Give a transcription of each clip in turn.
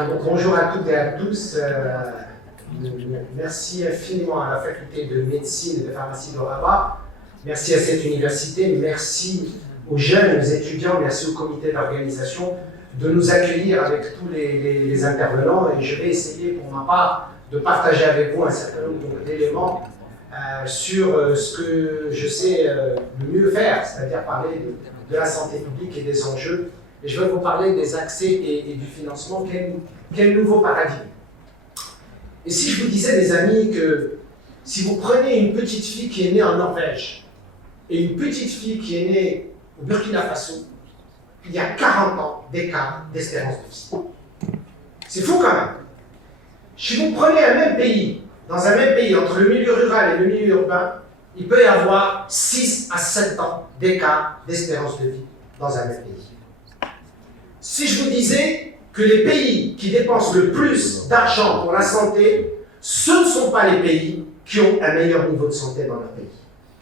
Donc, bonjour à toutes et à tous. Merci infiniment à la faculté de médecine et de pharmacie de Rabat. Merci à cette université. Merci aux jeunes étudiants. Merci au comité d'organisation de nous accueillir avec tous les intervenants. Et je vais essayer pour ma part de partager avec vous un certain nombre d'éléments sur ce que je sais le mieux faire, c'est-à-dire parler de la santé publique et des enjeux. Et je vais vous parler des accès et du financement. Quel nouveau paradigme. Et si je vous disais, mes amis, que si vous prenez une petite fille qui est née en Norvège et une petite fille qui est née au Burkina Faso, il y a 40 ans d'écart d'espérance de vie. C'est fou quand même. Si vous prenez un même pays, dans un même pays, entre le milieu rural et le milieu urbain, il peut y avoir 6 à 7 ans d'écart d'espérance de vie dans un même pays. Si je vous disais que les pays qui dépensent le plus d'argent pour la santé, ce ne sont pas les pays qui ont un meilleur niveau de santé dans leur pays.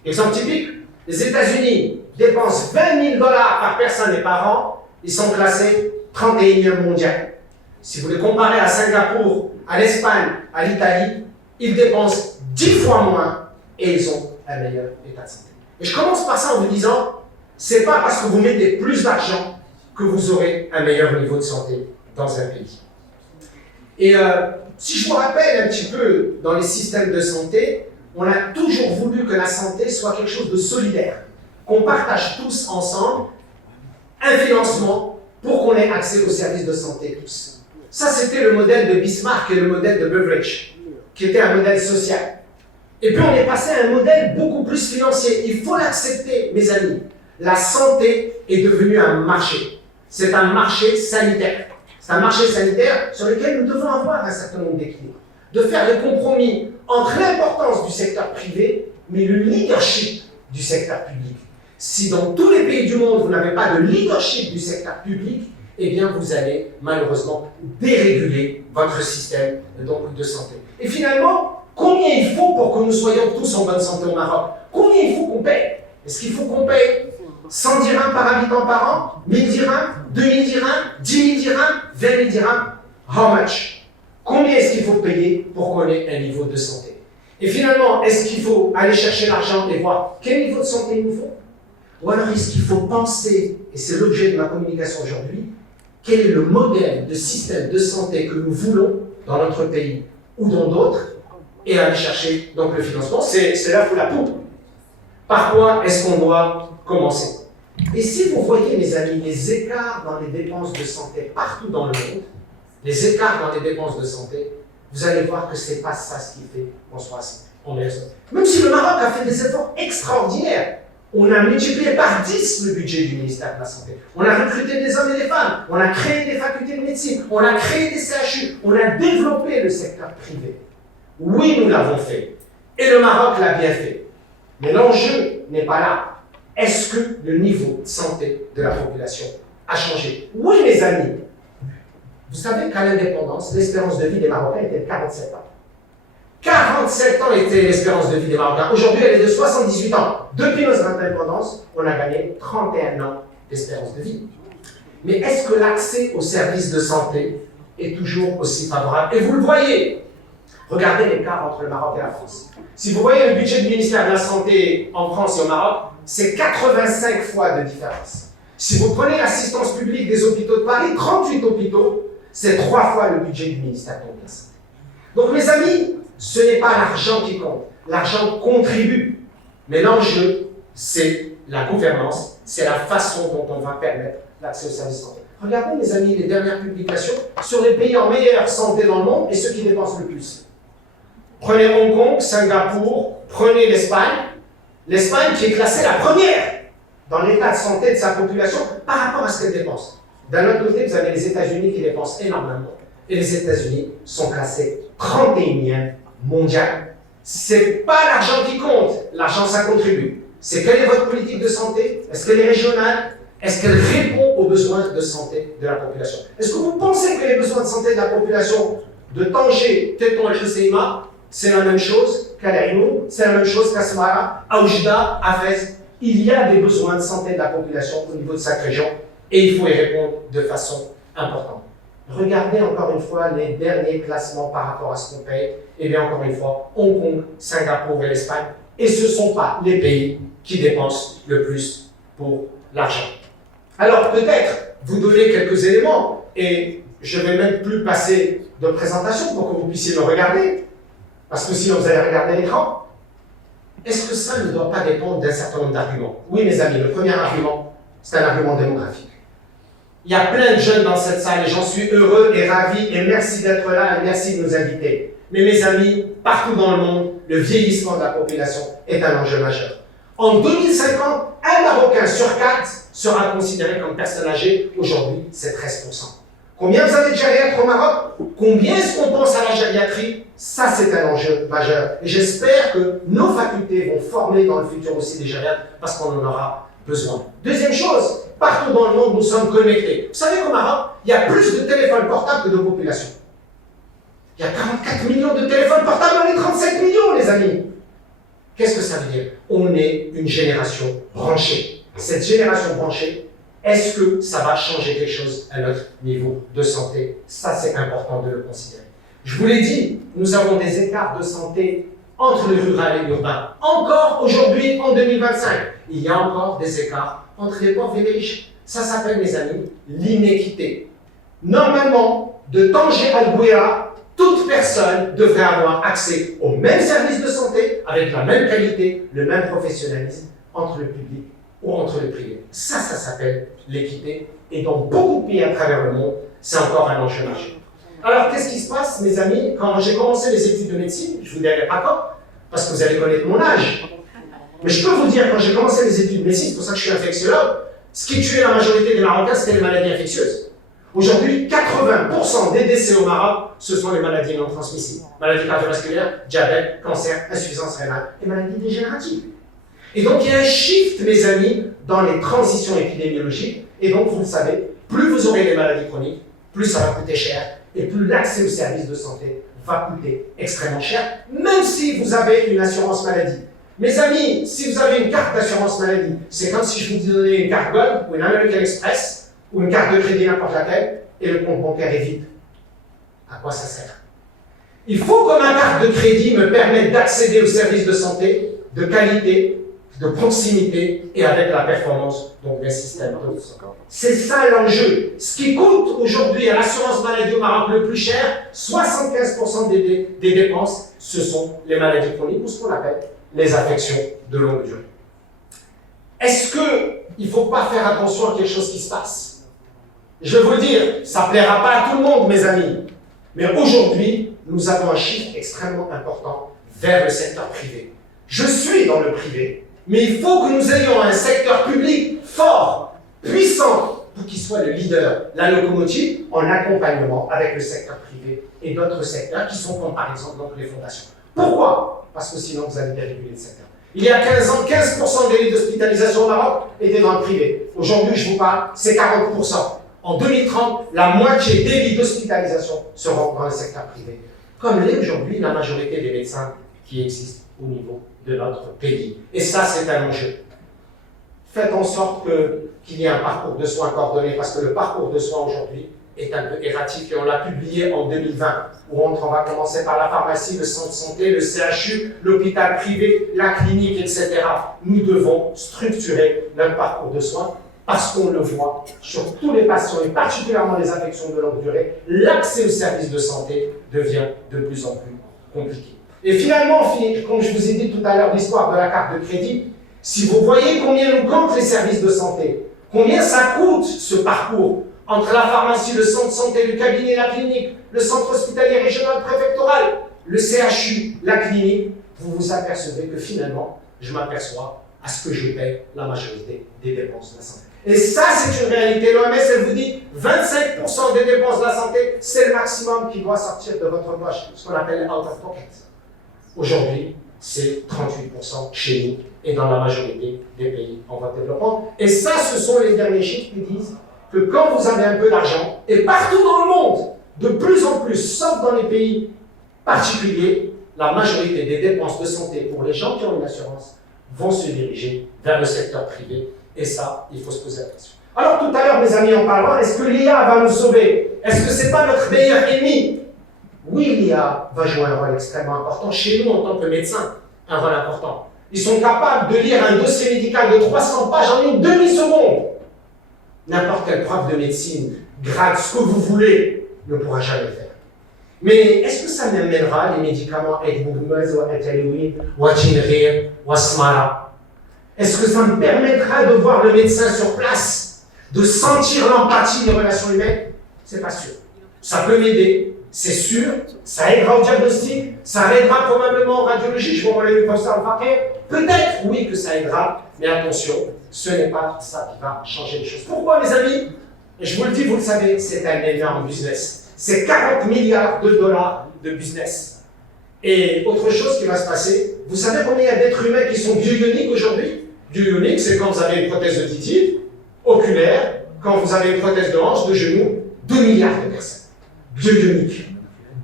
Exemple typique, les États-Unis dépensent 20 000 $ par personne et par an, ils sont classés 31e mondial. Si vous les comparez à Singapour, à l'Espagne, à l'Italie, ils dépensent 10 fois moins et ils ont un meilleur état de santé. Et je commence par ça en vous disant, c'est pas parce que vous mettez plus d'argent que vous aurez un meilleur niveau de santé dans un pays. Et si je vous rappelle un petit peu dans les systèmes de santé, on a toujours voulu que la santé soit quelque chose de solidaire, qu'on partage tous ensemble un financement pour qu'on ait accès aux services de santé tous. Ça, c'était le modèle de Bismarck et le modèle de Beveridge, qui était un modèle social. Et puis on est passé à un modèle beaucoup plus financier. Il faut l'accepter, mes amis. La santé est devenue un marché. C'est un marché sanitaire. C'est un marché sanitaire sur lequel nous devons avoir un certain nombre d'équilibres. De faire le compromis entre l'importance du secteur privé, mais le leadership du secteur public. Si dans tous les pays du monde, vous n'avez pas de leadership du secteur public, eh bien vous allez malheureusement déréguler votre système de santé. Et finalement, combien il faut pour que nous soyons tous en bonne santé au Maroc? Combien il faut qu'on paye? Est-ce qu'il faut qu'on paye 100 dirhams par habitant par an, 1000 dirhams, 2000 dirhams, 10 000 dirhams, 20 000 dirhams? How much? Combien est-ce qu'il faut payer pour qu'on ait un niveau de santé? Et finalement, est-ce qu'il faut aller chercher l'argent et voir quel niveau de santé il nous faut? Ou alors est-ce qu'il faut penser, et c'est l'objet de ma communication aujourd'hui, quel est le modèle de système de santé que nous voulons dans notre pays ou dans d'autres, et aller chercher donc le financement? C'est l'œuf ou la poule. Par quoi est-ce qu'on doit commencer? Et si vous voyez, mes amis, les écarts dans les dépenses de santé partout dans le monde, les écarts dans les dépenses de santé, vous allez voir que ce n'est pas ça ce qui fait qu'on soit en meilleure santé. Même si le Maroc a fait des efforts extraordinaires, on a multiplié par 10 le budget du ministère de la Santé. On a recruté des hommes et des femmes, on a créé des facultés de médecine, on a créé des CHU, on a développé le secteur privé. Oui, nous l'avons fait. Et le Maroc l'a bien fait. Mais l'enjeu n'est pas là. Est-ce que le niveau de santé de la population a changé? Oui, mes amis. Vous savez qu'à l'indépendance, l'espérance de vie des Marocains était de 47 ans. 47 ans était l'espérance de vie des Marocains. Aujourd'hui, elle est de 78 ans. Depuis notre indépendance, on a gagné 31 ans d'espérance de vie. Mais est-ce que l'accès aux services de santé est toujours aussi favorable? Et vous le voyez. Regardez l'écart entre le Maroc et la France. Si vous voyez le budget du ministère de la Santé en France et au Maroc, c'est 85 fois de différence. Si vous prenez l'assistance publique des hôpitaux de Paris, 38 hôpitaux, c'est 3 fois le budget du ministère de la Santé. Donc mes amis, ce n'est pas l'argent qui compte. L'argent contribue. Mais l'enjeu, c'est la gouvernance, c'est la façon dont on va permettre l'accès aux services de santé. Regardez mes amis les dernières publications sur les pays en meilleure santé dans le monde et ceux qui dépensent le plus. Prenez Hong Kong, Singapour, prenez l'Espagne. L'Espagne qui est classée la première dans l'état de santé de sa population par rapport à ce qu'elle dépense. D'un autre côté, vous avez les États-Unis qui dépensent énormément. Et les États-Unis sont classés 31e mondial. C'est pas l'argent qui compte. L'argent, ça contribue. C'est quelle est votre politique de santé? Est-ce qu'elle est régionale? Est-ce qu'elle répond aux besoins de santé de la population? Est-ce que vous pensez que les besoins de santé de la population de Tanger, Téton et Hoceima, c'est la même chose qu'à Laïnou, c'est la même chose qu'à Smara, à Oujda, à Fès? Il y a des besoins de santé de la population au niveau de cette région et il faut y répondre de façon importante. Regardez encore une fois les derniers classements par rapport à ce qu'on paye. Et bien encore une fois, Hong Kong, Singapour et l'Espagne. Et ce ne sont pas les pays qui dépensent le plus pour l'argent. Alors peut-être vous donner quelques éléments, et je ne vais même plus passer de présentation pour que vous puissiez me regarder, parce que sinon vous allez regarder l'écran. Est-ce que ça ne doit pas dépendre d'un certain nombre d'arguments? Oui mes amis, le premier argument, c'est un argument démographique. Il y a plein de jeunes dans cette salle et j'en suis heureux et ravi et merci d'être là et merci de nous inviter. Mais mes amis, partout dans le monde, le vieillissement de la population est un enjeu majeur. En 2050, un Marocain sur 4 sera considéré comme personne âgée. Aujourd'hui, c'est 13%. Combien vous avez de gériatres au Maroc? Combien est-ce qu'on pense à la gériatrie? Ça, c'est un enjeu majeur. Et j'espère que nos facultés vont former dans le futur aussi des gériatres parce qu'on en aura besoin. Deuxième chose, partout dans le monde, nous sommes connectés. Vous savez qu'au Maroc, il y a plus de téléphones portables que de population. Il y a 44 millions de téléphones portables dans les 37 millions, les amis. Qu'est-ce que ça veut dire? On est une génération branchée. Cette génération branchée, est-ce que ça va changer quelque chose à notre niveau de santé? Ça, c'est important de le considérer. Je vous l'ai dit, nous avons des écarts de santé entre le rural et l'urbain. Encore aujourd'hui, en 2025, il y a encore des écarts entre les pauvres et les riches. Ça s'appelle, mes amis, l'inéquité. Normalement, de Tanger à Gouéra, toute personne devrait avoir accès aux mêmes services de santé, avec la même qualité, le même professionnalisme, entre le public ou entre le privé. Ça s'appelle l'équité. Et dans beaucoup de pays à travers le monde, c'est encore un enjeu majeur. Alors, qu'est-ce qui se passe, mes amis? Quand j'ai commencé les études de médecine, je vous dirai pas quand, parce que vous allez connaître mon âge. Mais je peux vous dire, quand j'ai commencé les études de médecine, c'est pour ça que je suis infectiologue, ce qui tuait la majorité des Marocains, c'était les maladies infectieuses. Aujourd'hui, 80% des décès au Maroc, ce sont les maladies non transmissibles. Maladies cardiovasculaires, diabète, cancer, insuffisance rénale et maladies dégénératives. Et donc, il y a un shift, mes amis, dans les transitions épidémiologiques. Et donc, vous le savez, plus vous aurez des maladies chroniques, plus ça va coûter cher, et plus l'accès aux services de santé va coûter extrêmement cher, même si vous avez une assurance maladie. Mes amis, si vous avez une carte d'assurance maladie, c'est comme si je vous donnais une carte Gold ou une American Express ou une carte de crédit n'importe laquelle et le compte bancaire est vide. À quoi ça sert? Il faut que ma carte de crédit me permette d'accéder aux services de santé de qualité, de proximité et avec la performance donc d'un système de santé. C'est ça l'enjeu. Ce qui coûte aujourd'hui à l'assurance maladie au Maroc le plus cher, 75% des dépenses, ce sont les maladies chroniques ou ce qu'on appelle les affections de longue durée. Est-ce qu'il ne faut pas faire attention à quelque chose qui se passe? Je vais vous le dire, ça ne plaira pas à tout le monde, mes amis. Mais aujourd'hui, nous avons un chiffre extrêmement important vers le secteur privé. Je suis dans le privé, mais il faut que nous ayons un secteur public fort, puissant, pour qu'il soit le leader, la locomotive, en accompagnement avec le secteur privé et d'autres secteurs qui sont comme par exemple donc, les fondations. Pourquoi? Parce que sinon vous allez déréguler le secteur. Il y a 15 ans, 15% des lits d'hospitalisation au Maroc étaient dans le privé. Aujourd'hui, je vous parle, c'est 40%. En 2030, la moitié des lits d'hospitalisation seront dans le secteur privé. Comme l'est aujourd'hui la majorité des médecins qui existent au niveau de notre pays. Et ça, c'est un enjeu. Faites en sorte qu'il y ait un parcours de soins coordonné, parce que le parcours de soins aujourd'hui est un peu erratique et on l'a publié en 2020, où on va commencer par la pharmacie, le centre de santé, le CHU, l'hôpital privé, la clinique, etc. Nous devons structurer notre parcours de soins parce qu'on le voit sur tous les patients et particulièrement les affections de longue durée, l'accès aux services de santé devient de plus en plus compliqué. Et finalement, comme je vous ai dit tout à l'heure l'histoire de la carte de crédit, si vous voyez combien nous coûtent les services de santé, combien ça coûte ce parcours entre la pharmacie, le centre de santé, le cabinet, la clinique, le centre hospitalier régional préfectoral, le CHU, la clinique, vous vous apercevez que finalement, je m'aperçois à ce que je paie la majorité des dépenses de la santé. Et ça, c'est une réalité. L'OMS, elle vous dit 25% des dépenses de la santé, c'est le maximum qui doit sortir de votre poche, ce qu'on appelle out of pocket. Aujourd'hui, c'est 38% chez nous et dans la majorité des pays en voie de développement. Et ça, ce sont les derniers chiffres qui disent que quand vous avez un peu d'argent, et partout dans le monde, de plus en plus, sauf dans les pays particuliers, la majorité des dépenses de santé pour les gens qui ont une assurance vont se diriger vers le secteur privé Et ça, il faut se poser la question. Alors tout à l'heure, mes amis, en parlant, est-ce que l'IA va nous sauver? Est-ce que ce n'est pas notre meilleur ennemi? Oui, l'IA va jouer un rôle extrêmement important chez nous en tant que médecins, un rôle important. Ils sont capables de lire un dossier médical de 300 pages en une demi-seconde. N'importe quel prof de médecine, grade ce que vous voulez, ne pourra jamais le faire. Mais est-ce que ça m'amènera les médicaments Edbugmez ou Etaloui ou Ajinrir ou Asmara? Est-ce que ça me permettra de voir le médecin sur place, de sentir l'empathie des relations humaines? C'est pas sûr. Ça peut m'aider, c'est sûr. Ça aidera au diagnostic, ça aidera probablement en radiologie. Je vois le professeur Alfaquet. Peut-être, oui, que ça aidera, mais attention, ce n'est pas ça qui va changer les choses. Pourquoi, mes amis? Je vous le dis, vous le savez, c'est un énorme business. C'est 40 milliards de dollars de business. Et autre chose qui va se passer, vous savez combien il y a d'êtres humains qui sont bioioniques aujourd'hui? Bioionique, c'est quand vous avez une prothèse auditive, oculaire, quand vous avez une prothèse de hanche, de genou, 2 milliards de personnes. Bioioniques.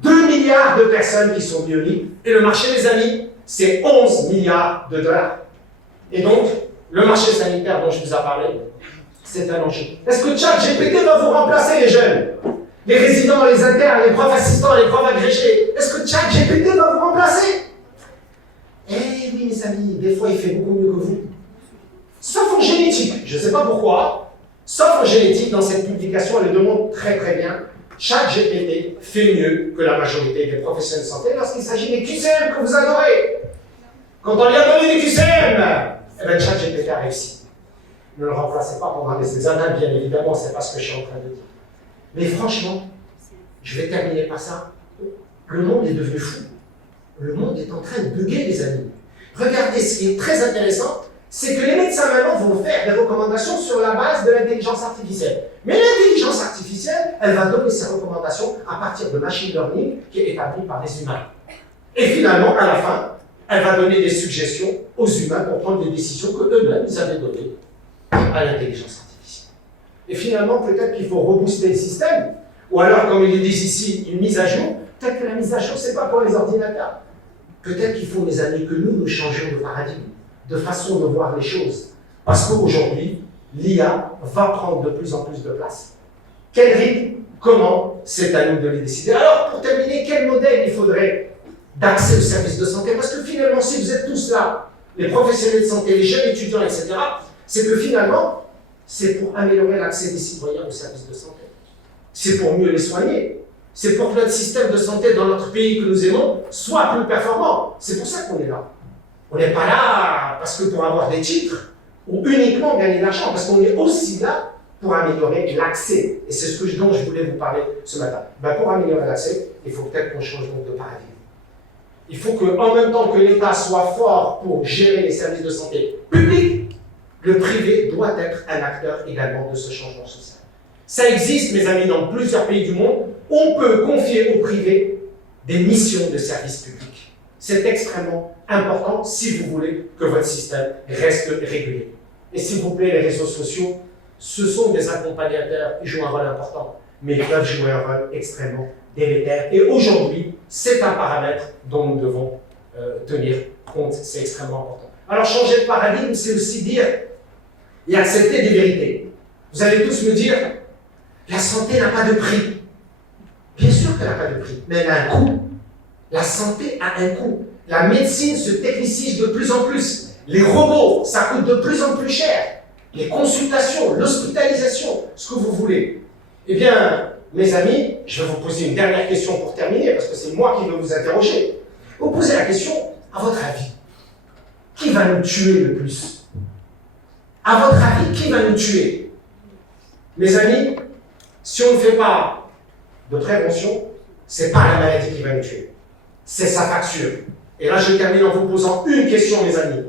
2 milliards de personnes qui sont bioniques. Et le marché, les amis, c'est 11 milliards de dollars. Et donc, le marché sanitaire dont je vous ai parlé, c'est un enjeu. Est-ce que ChatGPT va vous remplacer, les jeunes? Les résidents, les internes, les profs assistants, les profs agrégés? Est-ce que ChatGPT va vous remplacer? Eh oui, mes amis, des fois, il fait beaucoup mieux que vous. Sauf en génétique. Je ne sais pas pourquoi. Sauf en génétique, dans cette publication, elle le démontre très très bien. ChatGPT fait mieux que la majorité des professionnels de santé lorsqu'il s'agit des QCM que vous adorez. Quand on lui a donné des QCM, eh bien, ChatGPT a réussi. Ne le remplacez pas pendant les examens, bien évidemment, c'est pas ce que je suis en train de dire. Mais franchement, je vais terminer par ça. Le monde est devenu fou. Le monde est en train de bugger, les amis. Regardez, ce qui est très intéressant, c'est que les médecins maintenant vont faire des recommandations sur la base de l'intelligence artificielle. Mais l'intelligence artificielle, elle va donner ses recommandations à partir de machine learning qui est établi par les humains. Et finalement, à la fin, elle va donner des suggestions aux humains pour prendre des décisions que eux-mêmes ils avaient données à l'intelligence artificielle. Et finalement, peut-être qu'il faut rebooster le système, ou alors, comme il est dit ici, une mise à jour. Peut-être que la mise à jour, ce n'est pas pour les ordinateurs. Peut-être qu'il faut, mes amis, que nous changions de paradigme, de façon de voir les choses. Parce qu'aujourd'hui, l'IA va prendre de plus en plus de place. Quel rythme? Comment? C'est à nous de les décider. Alors, pour terminer, quel modèle il faudrait d'accès aux services de santé? Parce que finalement, si vous êtes tous là, les professionnels de santé, les jeunes étudiants, etc., c'est que finalement, c'est pour améliorer l'accès des citoyens aux services de santé. C'est pour mieux les soigner. C'est pour que notre système de santé dans notre pays que nous aimons soit plus performant. C'est pour ça qu'on est là. On n'est pas là parce que pour avoir des titres ou uniquement gagner de l'argent, parce qu'on est aussi là pour améliorer l'accès. Et c'est ce dont je voulais vous parler ce matin. Ben pour améliorer l'accès, il faut peut-être qu'on change donc de paradigme. Il faut qu'en même temps que l'État soit fort pour gérer les services de santé publics, le privé doit être un acteur également de ce changement social. Ça existe, mes amis, dans plusieurs pays du monde. On peut confier au privé des missions de service public. C'est extrêmement important si vous voulez que votre système reste régulier. Et s'il vous plaît, les réseaux sociaux, ce sont des accompagnateurs, ils jouent un rôle important, mais ils peuvent jouer un rôle extrêmement délétère. Et aujourd'hui, c'est un paramètre dont nous devons tenir compte. C'est extrêmement important. Alors, changer de paradigme, c'est aussi dire et accepter des vérités. Vous allez tous me dire, la santé n'a pas de prix. Bien sûr qu'elle n'a pas de prix, mais elle a un coût. La santé a un coût. La médecine se technicise de plus en plus. Les robots, ça coûte de plus en plus cher. Les consultations, l'hospitalisation, ce que vous voulez. Eh bien, mes amis, je vais vous poser une dernière question pour terminer, parce que c'est moi qui vais vous interroger. Vous posez la question, à votre avis, qui va nous tuer le plus? À votre avis, qui va nous tuer? Mes amis, si on ne fait pas de prévention, ce n'est pas la maladie qui va nous tuer. C'est sa facture. Et là, je termine en vous posant une question, mes amis.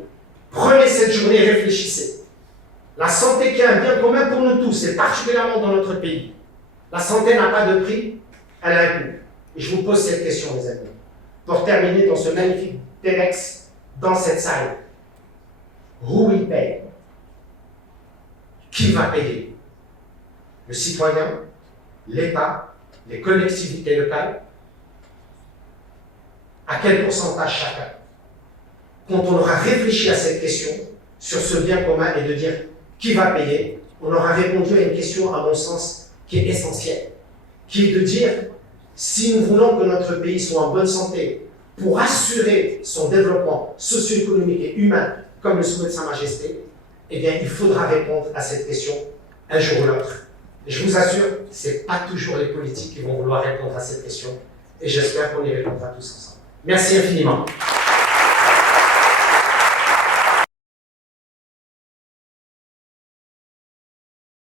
Prenez cette journée et réfléchissez. La santé qui est un bien commun pour nous tous, et particulièrement dans notre pays. La santé n'a pas de prix, elle a un coût. Et je vous pose cette question, mes amis. Pour terminer dans ce magnifique TEDx, dans cette salle. Who will pay? Qui va payer? Le citoyen, l'État, les collectivités locales? À quel pourcentage chacun? Quand on aura réfléchi à cette question, sur ce bien commun et de dire Qui va payer? On aura répondu à une question, à mon sens, qui est essentielle, qui est de dire, si nous voulons que notre pays soit en bonne santé pour assurer son développement socio-économique et humain, comme le souhaite Sa Majesté, eh bien, il faudra répondre à cette question un jour ou l'autre. Je vous assure, ce n'est pas toujours les politiques qui vont vouloir répondre à cette question, et j'espère qu'on y répondra tous ensemble. Merci infiniment.